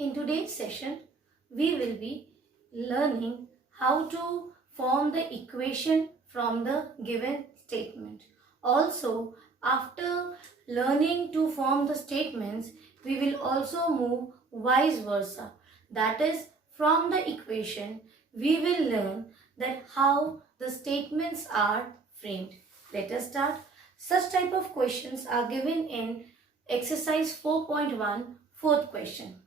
In today's session, we will be learning how to form the equation from the given statement. Also, after learning to form the statements, we will also move vice versa. That is, from the equation, we will learn that how the statements are framed. Let us start. Such type of questions are given in exercise 4.1, fourth question.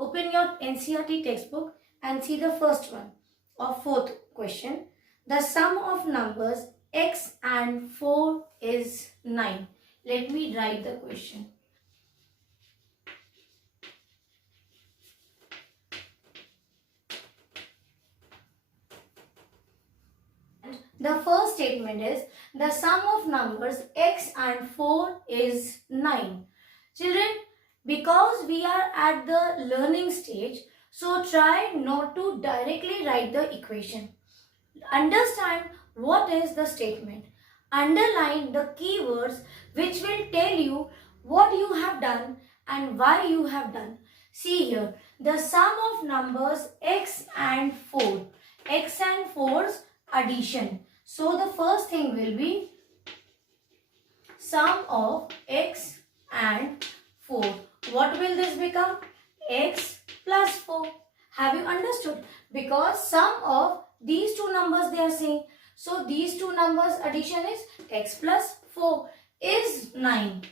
Open your NCERT textbook and see the first one of fourth question. The sum of numbers x and 4 is 9. Let me write the question. The first statement is the sum of numbers x and 4 is 9. Children, because we are at the learning stage, so try not to directly write the equation. Understand what is the statement. Underline the keywords which will tell you what you have done and why you have done. See here, the sum of numbers x and 4. X and 4's addition. So the first thing will be sum of x and 4. What will this become? X plus 4. Have you understood? Because sum of these two numbers they are saying. So these two numbers addition is x plus 4 is 9.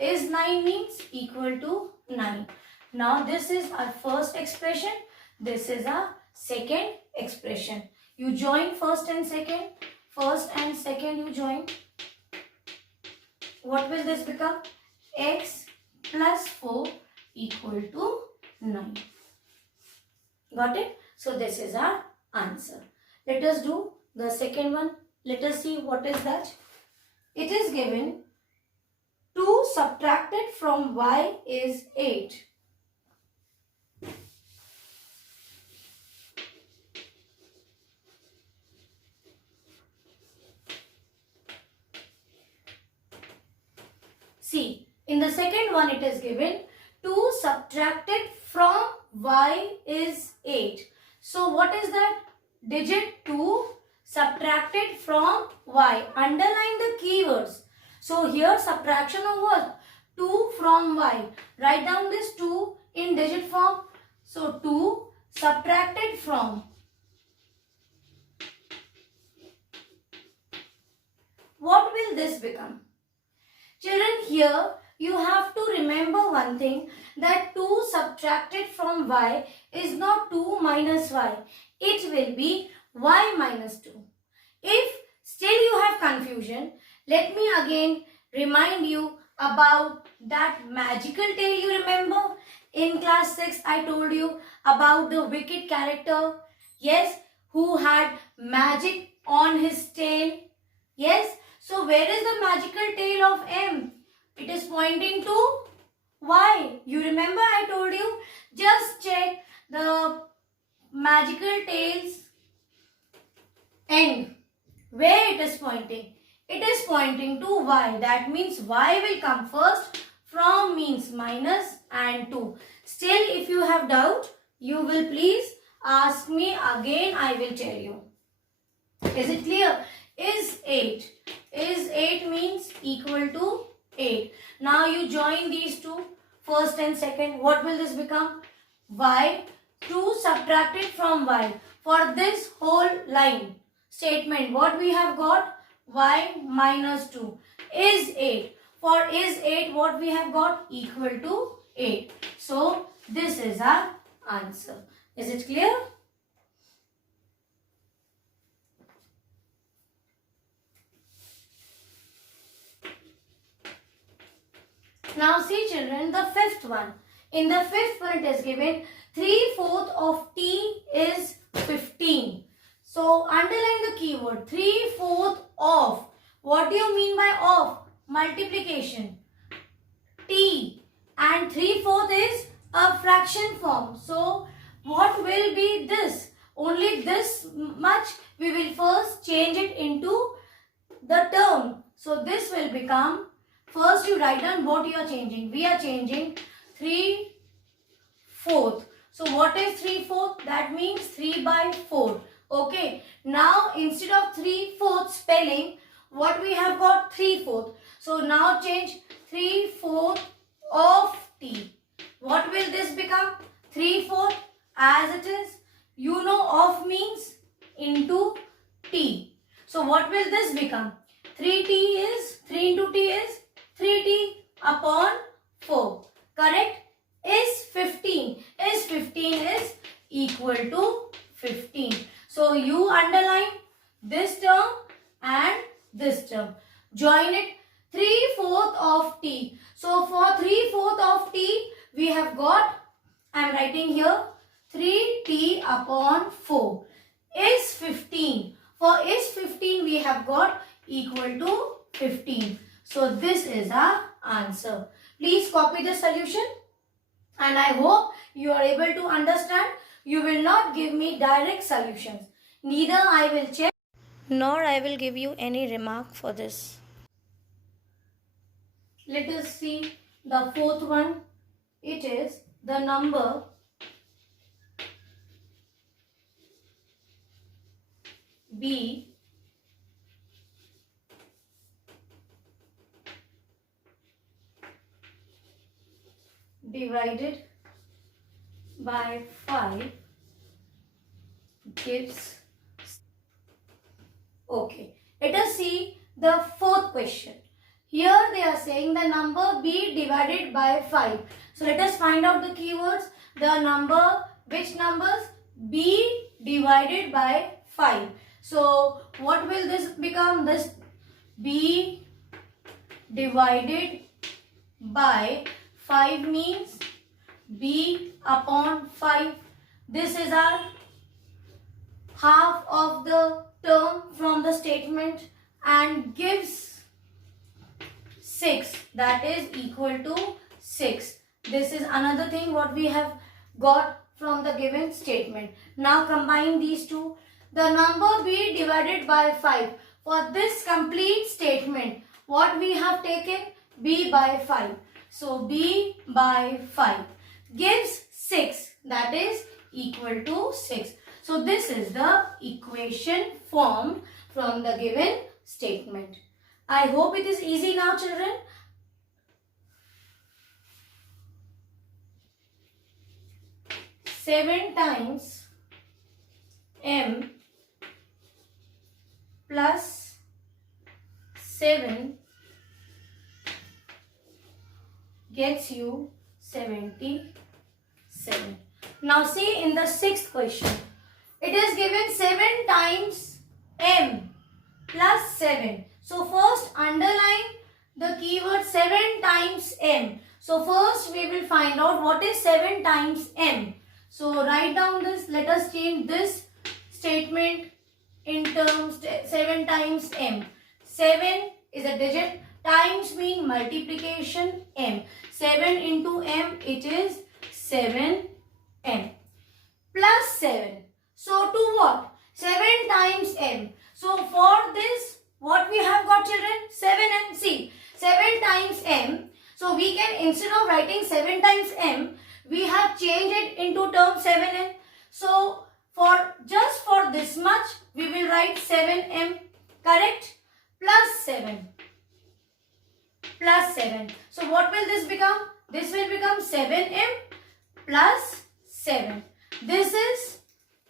Is 9 means equal to 9. Now this is our first expression. This is our second expression. You join first and second. First and second you join. What will this become? X plus 4 equal to 9. Got it? So this is our answer. Let us do the second one. Let us see what is that. It is given 2 subtracted from y is 8. See, in the second one it is given 2 subtracted from y is 8. So what is that? Digit 2 subtracted from y. Underline the keywords. So here subtraction of what? 2 from y. Write down this 2 in digit form. So 2 subtracted from. What will this become? Children, here you have to remember one thing, that 2 subtracted from y is not 2 minus y. It will be y minus 2. If still you have confusion, let me again remind you about that magical tail. You remember in class 6 I told you about the wicked character, yes, who had magic on his tail. Yes, so where is the magical tail of M? It is pointing to y. You remember I told you, just check the magical tail's end. Where it is pointing? It is pointing to y. That means y will come first. From means minus and 2. Still if you have doubt, you will please ask me again. I will tell you. Is it clear? Is 8. Is 8 means equal to 8. Now you join these two, first and second. What will this become? Y. 2 subtracted from y. For this whole line statement, what we have got? Y minus 2 is 8. For is 8, what we have got? Equal to 8. So this is our answer. Is it clear? Now see children, the fifth one. In the fifth one it is given 3/4 of t is 15. So underline the keyword 3/4 of. What do you mean by of? Multiplication. T and 3/4 is a fraction form. So what will be this? Only this much. We will first change it into the term. So this will become, first you write down what you are changing. We are changing 3/4. So that means 3 by 4. Okay. Now instead of 3/4 spelling, what we have got 3/4. So now change 3/4 of t. What will this become? 3/4 as it is. You know of means into t. So what will this become? 3 into t is 3t upon 4. Correct? Is 15. Is 15 is equal to 15. So you underline this term and this term. Join it. 3/4 of t. So for 3/4 of t, we have got, I am writing here, 3t upon 4 is 15. For is 15, we have got equal to 15. So this is our answer. Please copy the solution and I hope you are able to understand. You will not give me direct solutions. Neither I will check nor I will give you any remark for this. Let us see the fourth one. It is the number b divided by 5 gives. Okay, let us see the fourth question. Here they are saying the number b divided by 5. So let us find out the keywords. The number, which numbers? B divided by 5. So what will this become? This b divided by 5 means b upon 5. This is our half of the term from the statement and gives 6, that is equal to 6. This is another thing what we have got from the given statement. Now combine these two. The number b divided by 5. For this complete statement, what we have taken? B by 5. So b by 5 gives 6, that is equal to 6. So this is the equation formed from the given statement. I hope it is easy now, children. Seven times m plus 7 gets you 77. Now see in the sixth question. It is given 7 times m plus 7. So first underline the keyword 7 times m. So first we will find out what is 7 times m. So write down this. Let us change this statement in terms 7 times m. 7 is a digit. Times mean multiplication m. 7 into m, it is 7m. Plus 7. So to what? 7 times m. So for this, what we have got, children? 7m. See, 7 times m. So we can, instead of writing 7 times m, we have changed it into term 7m. So for just for this much, we will write 7m. Correct? Plus 7. Plus 7. So what will this become? This will become 7m plus 7. This is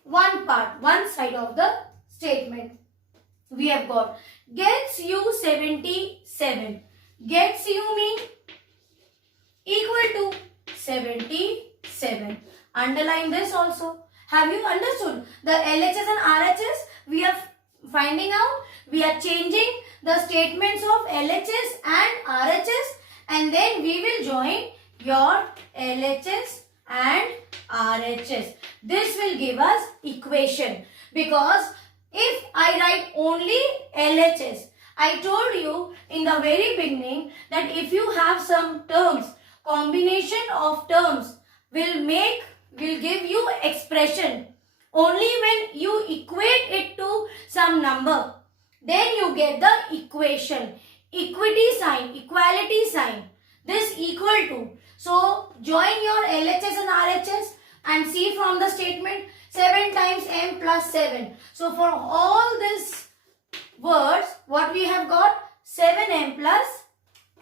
one part, one side of the statement. We have got gets you 77. Gets you mean equal to 77. Underline this also. Have you understood? The LHS and RHS we are finding out. We are changing the statements of LHS and RHS and then we will join your LHS and RHS. This will give us equation because if I write only LHS, I told you in the very beginning that if you have some terms, combination of terms will give you expression. Only when you equate it to some number, then you get the equation. Equity sign, equality sign. This equal to. So join your LHS and RHS and see from the statement 7 times m plus 7. So for all these words, what we have got? 7m plus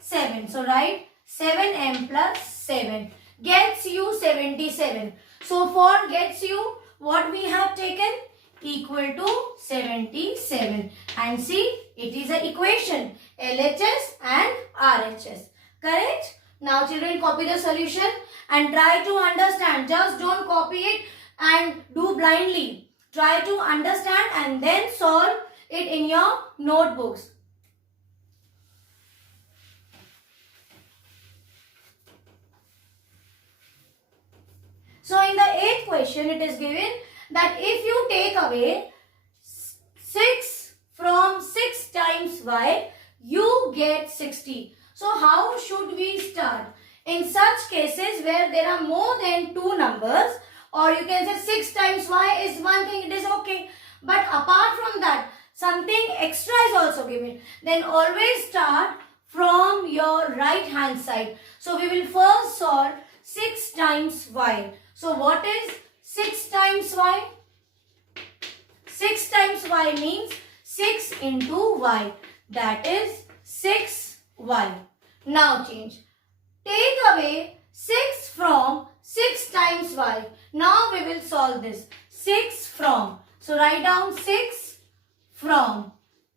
7. So write 7m plus 7 gets you 77. So for gets you, what we have taken? Equal to 77. And see, it is an equation. LHS and RHS. Correct? Now children, copy the solution and try to understand. Just don't copy it and do blindly. Try to understand and then solve it in your notebooks. So in the 8th question, it is given that if you take away 6 from 6 times y, you get 60. So how should we start? In such cases where there are more than 2 numbers, or you can say 6 times y is one thing, it is okay. But apart from that, something extra is also given. Then always start from your right hand side. So we will first solve 6 times y. So what is 6 times y? 6 times y means 6 into y. That is 6y. Now change. Take away 6 from 6 times y. Now we will solve this. 6 from. So write down 6 from.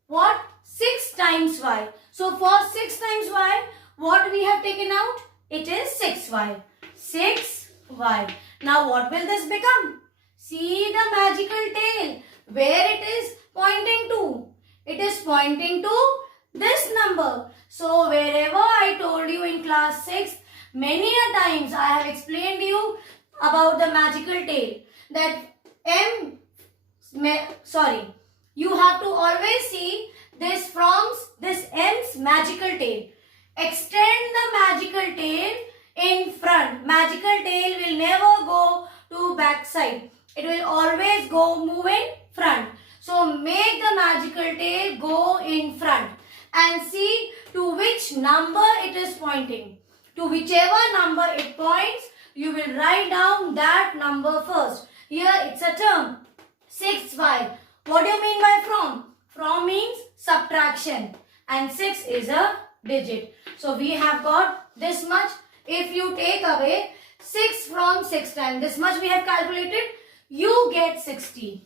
What? 6 times y. So for 6 times y, what we have taken out? It is 6y. 6y. Now what will this become? See the magical tail. Where it is pointing to? It is pointing to this number. So wherever I told you in class 6, many a times I have explained to you about the magical tail. That you have to always see this from this m's magical tail. Extend the magical tail in front. Magical tail will never go to back side. It will always go move in front. So make the magical tail go in front and see to which number it is pointing. To whichever number it points, you will write down that number first. Here it's a term. 6y. What do you mean by from? From means subtraction. And 6 is a digit. So we have got this much. If you take away 6 from 6 times, this much we have calculated, you get 60.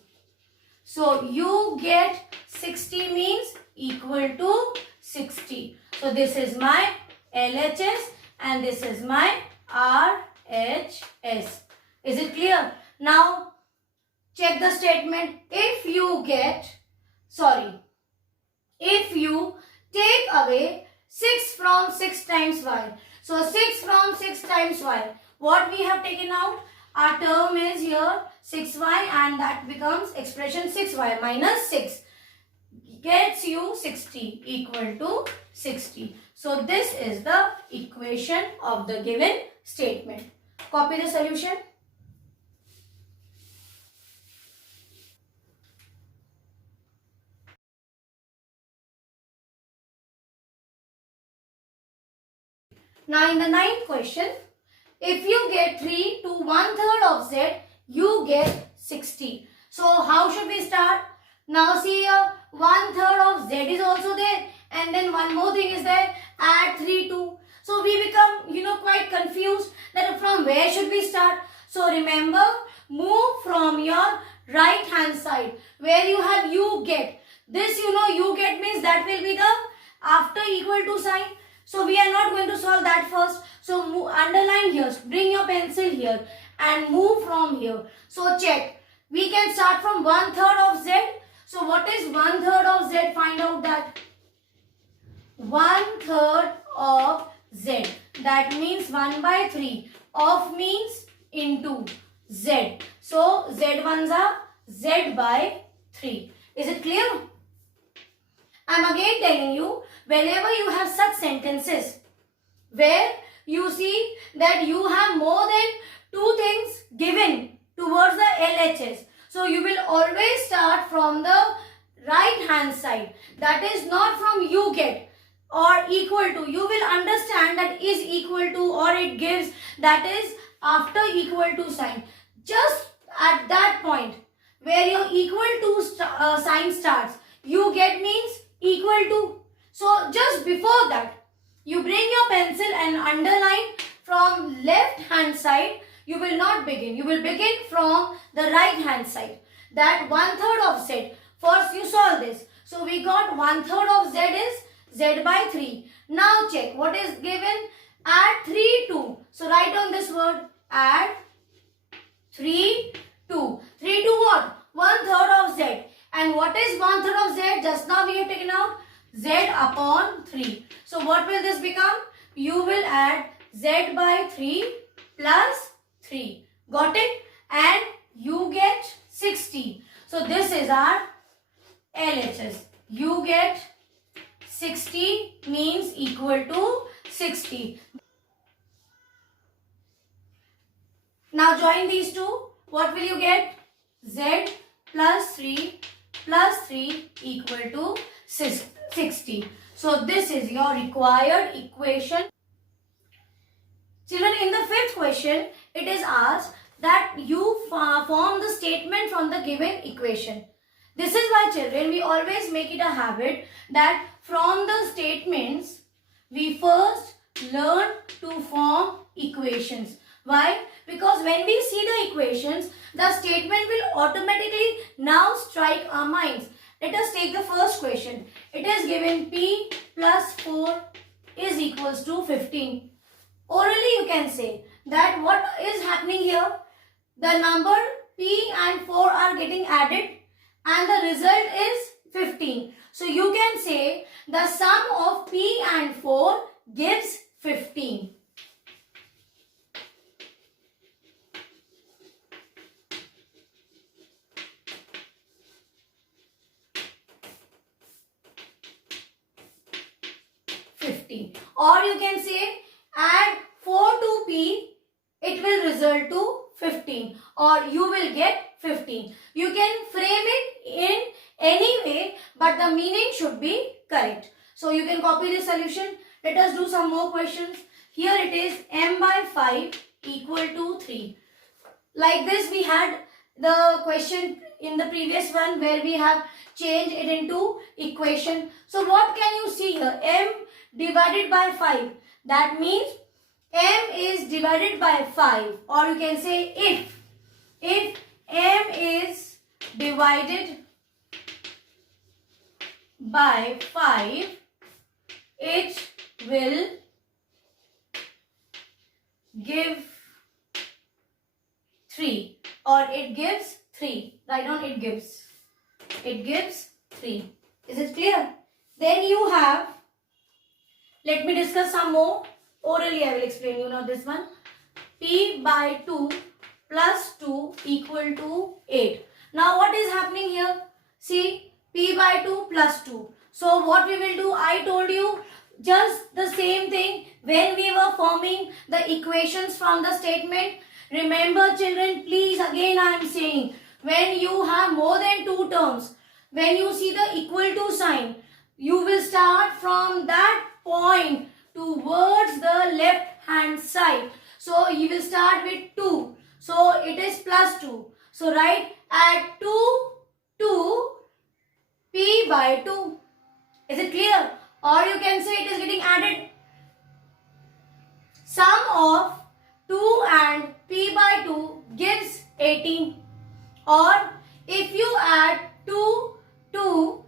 So you get 60 means equal to 60. So this is my LHS and this is my RHS. Is it clear? Now check the statement. If you take away 6 from 6 times y. So 6 from 6 times y. What we have taken out? Our term is here 6y and that becomes expression 6y minus 6. Gets you 60 equal to 60. So this is the equation of the given statement. Copy the solution. Now in the 9th question, if you get 3 to 1/3 of z, you get 60. So how should we start? Now see here, 1/3 of z is also there and then one more thing is there, add 3 to. So we become quite confused that from where should we start. So remember, move from your right hand side where you have you get. This you get means that will be the after equal to sign. So we are not going to solve that first. So underline here, bring your pencil here and move from here. So check. We can start from 1/3 of z. So what is 1/3 of z? Find out that. 1/3 of z. That means 1/3. Of means into z. So z1s are z by 3. Is it clear? I am again telling you, whenever you have such sentences where you see that you have more than 2 things given towards the LHS. So you will always start from the right hand side. That is not from you get or equal to. You will understand that is equal to or it gives, that is after equal to sign. Just at that point where your equal to sign starts, you get means equal to. So just before that, you bring your pencil and underline from left hand side. You will not begin. You will begin from the right hand side. That 1/3 of z. First you solve this. So we got 1/3 of z is z by 3. Now check what is given. Add 3 2. So write down this word. Add 3 2. 3 to what? 1/3 of z. And what is 1/3 of z? Just now we have taken out z upon 3. So what will this become? You will add z by 3 plus 3. Got it? And you get 60. So this is our LHS. You get 60 means equal to 60. Now join these two. What will you get? Z plus 3 equal to 60. So this is your required equation. Children, in the fifth question, it is asked that you form the statement from the given equation. This is why, children, we always make it a habit that from the statements, we first learn to form equations. Why? Because when we see the equations, the statement will automatically now strike our minds. Let us take the first question. It is given P plus 4 is equals to 15. Orally you can say that what is happening here? The number P and 4 are getting added and the result is 15. So you can say the sum of P and 4 gives 15. Or you can say add 4 to P, it will result to 15 or you will get 15. You can frame it in any way but the meaning should be correct. So you can copy this solution. Let us do some more questions. Here it is m by 5 equal to 3. Like this we had the question in the previous one where we have changed it into equation. So what can you see here? M divided by 5. That means m is divided by 5 or you can say if m is divided by 5, it will give 3 or it gives 3. Write down it gives 3. Is it clear? Then you have, let me discuss some more. Orally I will explain you now this one. P by 2 plus 2 equal to 8. Now what is happening here? See, P by 2 plus 2. So what we will do, I told you just the same thing when we were forming the equations from the statement. Remember children, please, again I am saying, when you have more than 2 terms, when you see the equal to sign, you will start from that point towards the left hand side. So you will start with 2. So it is plus 2. So write add 2 to P by 2. Is it clear? Or you can say it is getting added. Sum of 2 and P by 2 gives 18. Or if you add 2 to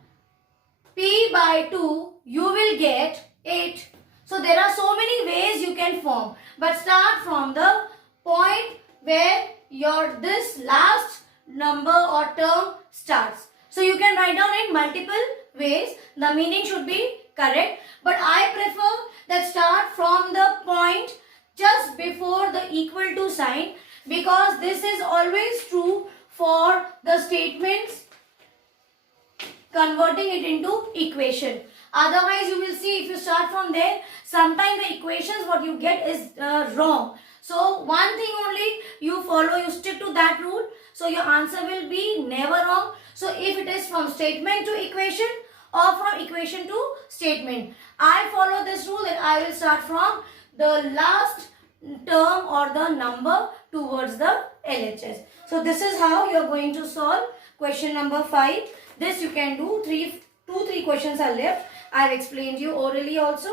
P by 2, you will get 8. So there are so many ways you can form. But start from the point where your this last number or term starts. So you can write down in multiple ways. The meaning should be correct. But I prefer that start from the point just before the equal to sign, because this is always true for the statements converting it into equation. Otherwise you will see if you start from there, sometimes the equations what you get is wrong. So one thing only you follow, you stick to that rule. So your answer will be never wrong. So if it is from statement to equation or from equation to statement, I follow this rule and I will start from the last term or the number towards the end. LHS. So this is how you are going to solve question number 5. This you can do. 3 questions are left. I have explained you orally also.